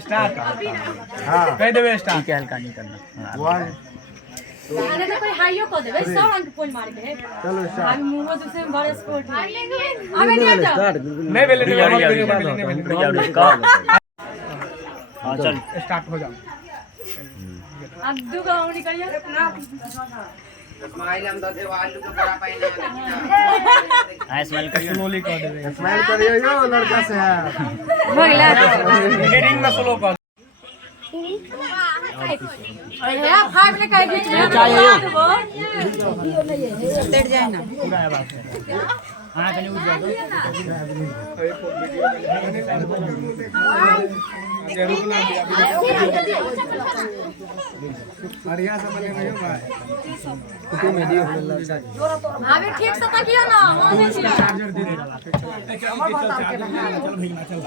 Start. हां कह देबे स्टार्ट के हल्का नहीं करना। 1 अरे तो कोई हाइयो को देबे सब रंग पोल मार के। चलो स्टार्ट। हम मुंह दूसरे में बड़े स्पोर्ट आगे दिया जाओ नहीं बेले नहीं का। हां चल स्टार्ट हो जाओ। अब दू गाउँ निकलियो स्माइल हम दे आलू के बड़ा पाइना हां स्माइल करियो स्लोली कर दे। स्माइल करियो यो लड़का से है भगला रिंग में स्लो कर। अरे यार 5 ने कह बीच में लेट जाए ना पूरा है बात। हां कने उठ जा दो जरूर ना दिया बढ़िया से बने भाई भाई कुछ में दियो अबे ठीक से तकियो ना वहां से चार्जर दे दे चल भाई चल